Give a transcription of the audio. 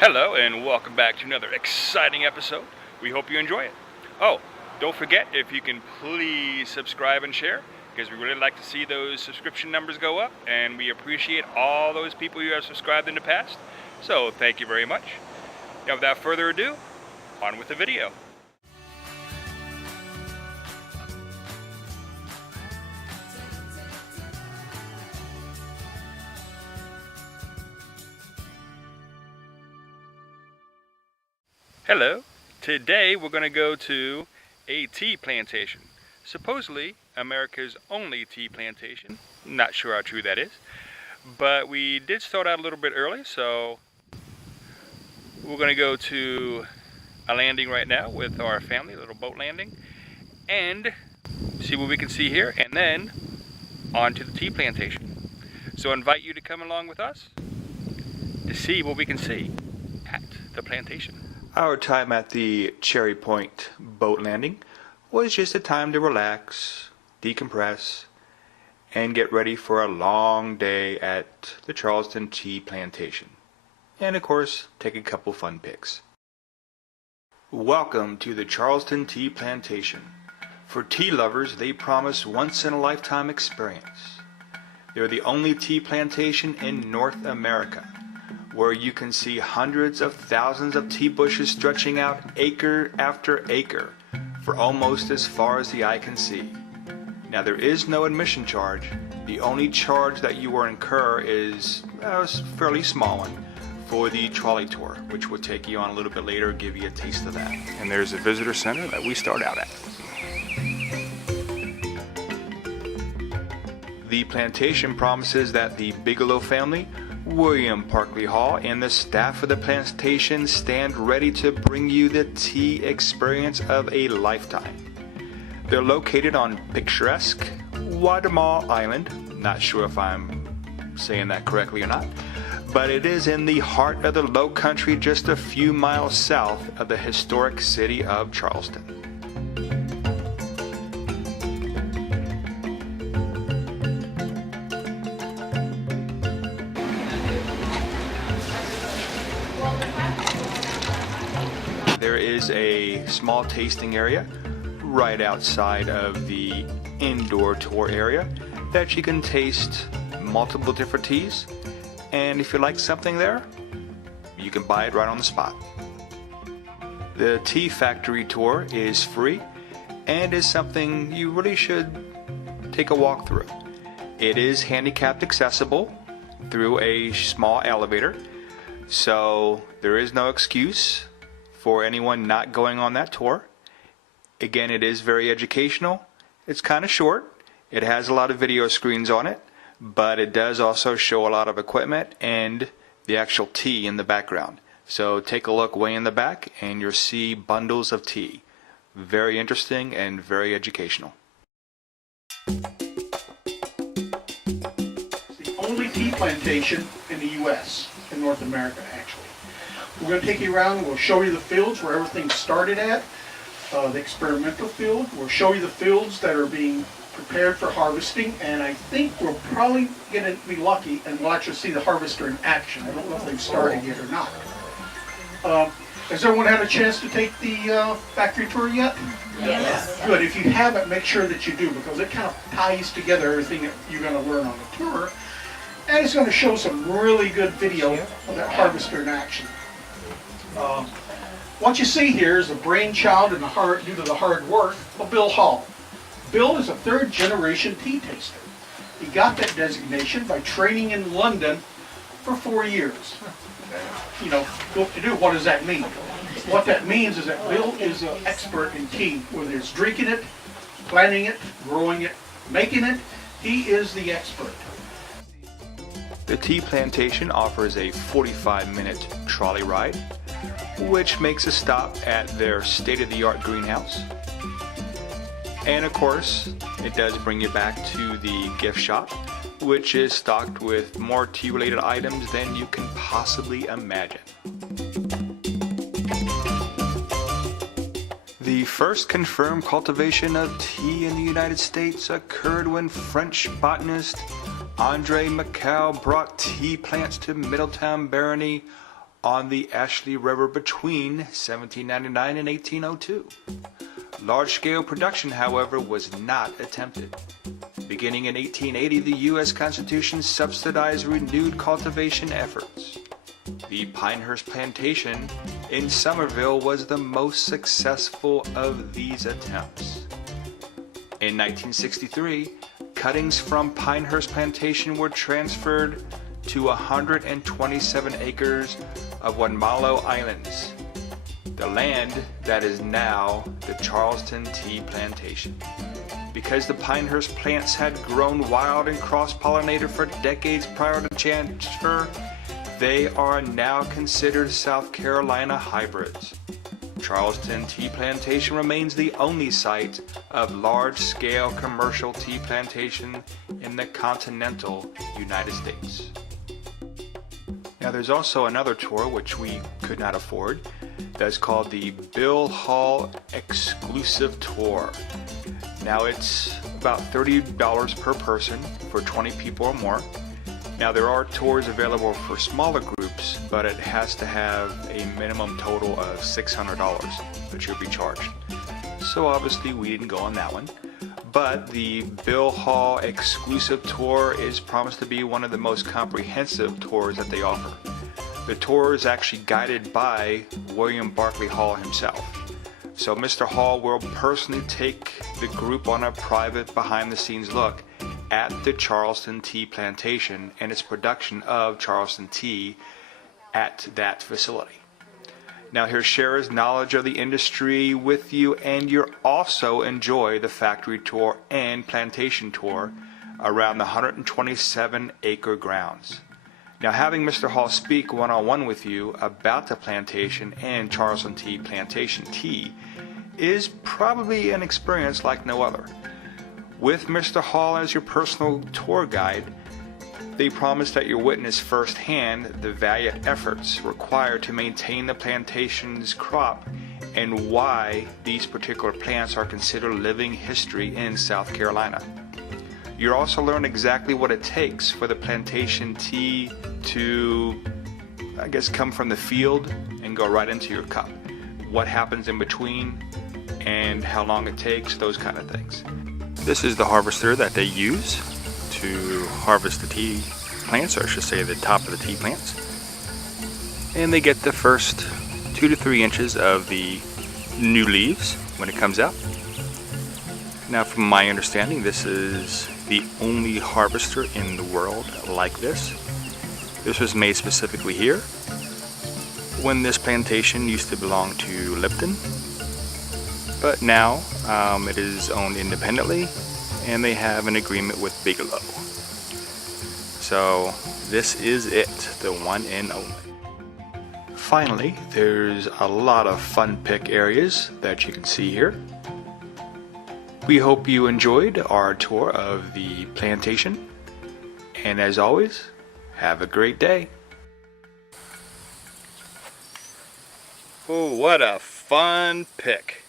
Hello and welcome back to another exciting episode. We hope you enjoy it. Oh, don't forget, if you can please subscribe and share, because we really like to see those subscription numbers go up, and we appreciate all those people who have subscribed in the past. So thank you very much. Now without further ado, on with the video. Hello. Today we're going to go to a tea plantation. Supposedly America's only tea plantation. Not sure how true that is. But we did start out a little bit early, so we're going to go to a landing right now with our family, a little boat landing, and see what we can see here, and then on to the tea plantation. So I invite you to come along with us to see what we can see at the plantation. Our time at the Cherry Point boat landing was just a time to relax, decompress, and get ready for a long day at the Charleston Tea Plantation. And of course, take a couple fun pics. Welcome to the Charleston Tea Plantation. For tea lovers, they promise once-in-a-lifetime experience. They're the only tea plantation in North America, where you can see hundreds of thousands of tea bushes stretching out acre after acre for almost as far as the eye can see. Now there is no admission charge. The only charge that you will incur is a fairly small one for the trolley tour, which will take you on a little bit later, give you a taste of that. And there's a visitor center that we start out at. The plantation promises that the Bigelow family, William Parkley Hall, and the staff of the plantation stand ready to bring you the tea experience of a lifetime. They're located on picturesque Watemal Island. Not sure if I'm saying that correctly or not, but it is in the heart of the Low Country, just a few miles south of the historic city of Charleston. There is a small tasting area right outside of the indoor tour area that you can taste multiple different teas, and if you like something there, you can buy it right on the spot. The tea factory tour is free and is something you really should take a walk through. It is handicapped accessible through a small elevator, so there is no excuse for anyone not going on that tour. Again, it is very educational. It's kind of short. It has a lot of video screens on it, but it does also show a lot of equipment and the actual tea in the background. So take a look way in the back and you'll see bundles of tea. Very interesting and very educational. It's the only tea plantation in the U.S., in North America actually. We're going to take you around and we'll show you the fields where everything started at, the experimental field. We'll show you the fields that are being prepared for harvesting, and I think we're probably going to be lucky and we'll actually see the harvester in action. I don't know if they've started yet or not. Has everyone had a chance to take the factory tour yet? Yes. Good. If you haven't, make sure that you do, because it kind of ties together everything that you're going to learn on the tour, and it's going to show some really good video of that harvester in action. What you see here is the brainchild and due to the hard work of Bill Hall. Bill is a third-generation tea taster. He got that designation by training in London for 4 years. You know, what does that mean? What that means is that Bill is an expert in tea, whether it's drinking it, planting it, growing it, making it. He is the expert. The tea plantation offers a 45-minute trolley ride, which makes a stop at their state-of-the-art greenhouse. And of course, it does bring you back to the gift shop, which is stocked with more tea-related items than you can possibly imagine. The first confirmed cultivation of tea in the United States occurred when French botanist André Macau brought tea plants to Middletown Barony on the Ashley River between 1799 and 1802. Large-scale production, however, was not attempted. Beginning in 1880, the U.S. Constitution subsidized renewed cultivation efforts. The Pinehurst Plantation in Somerville was the most successful of these attempts. In 1963, cuttings from Pinehurst Plantation were transferred to 127 acres of Wanmalo Islands, the land that is now the Charleston Tea Plantation. Because the Pinehurst plants had grown wild and cross-pollinated for decades prior to transfer, they are now considered South Carolina hybrids. Charleston Tea Plantation remains the only site of large-scale commercial tea plantation in the continental United States. Now there's also another tour which we could not afford that's called the Bill Hall Exclusive Tour. Now it's about $30 per person for 20 people or more. Now there are tours available for smaller groups, but it has to have a minimum total of $600 that you'll be charged. So obviously we didn't go on that one. But the Bill Hall Exclusive Tour is promised to be one of the most comprehensive tours that they offer. The tour is actually guided by William Barclay Hall himself. So Mr. Hall will personally take the group on a private behind-the-scenes look at the Charleston Tea Plantation and its production of Charleston tea at that facility. Now he'll share his knowledge of the industry with you, and you'll also enjoy the factory tour and plantation tour around the 127-acre grounds. Now having Mr. Hall speak one-on-one with you about the plantation and Charleston Tea Plantation tea is probably an experience like no other. With Mr. Hall as your personal tour guide, they promise that you'll witness firsthand the valiant efforts required to maintain the plantation's crop and why these particular plants are considered living history in South Carolina. You'll also learn exactly what it takes for the plantation tea to, come from the field and go right into your cup. What happens in between and how long it takes, those kind of things. This is the harvester that they use to harvest the tea plants, or I should say the top of the tea plants. And they get the first 2 to 3 inches of the new leaves when it comes out. Now from my understanding, this is the only harvester in the world like this. This was made specifically here when this plantation used to belong to Lipton, but now it is owned independently and they have an agreement with Bigelow. So this is it, the one and only. Finally, there's a lot of fun pick areas that you can see here. We hope you enjoyed our tour of the plantation, and as always, have a great day. Oh, what a fun pick.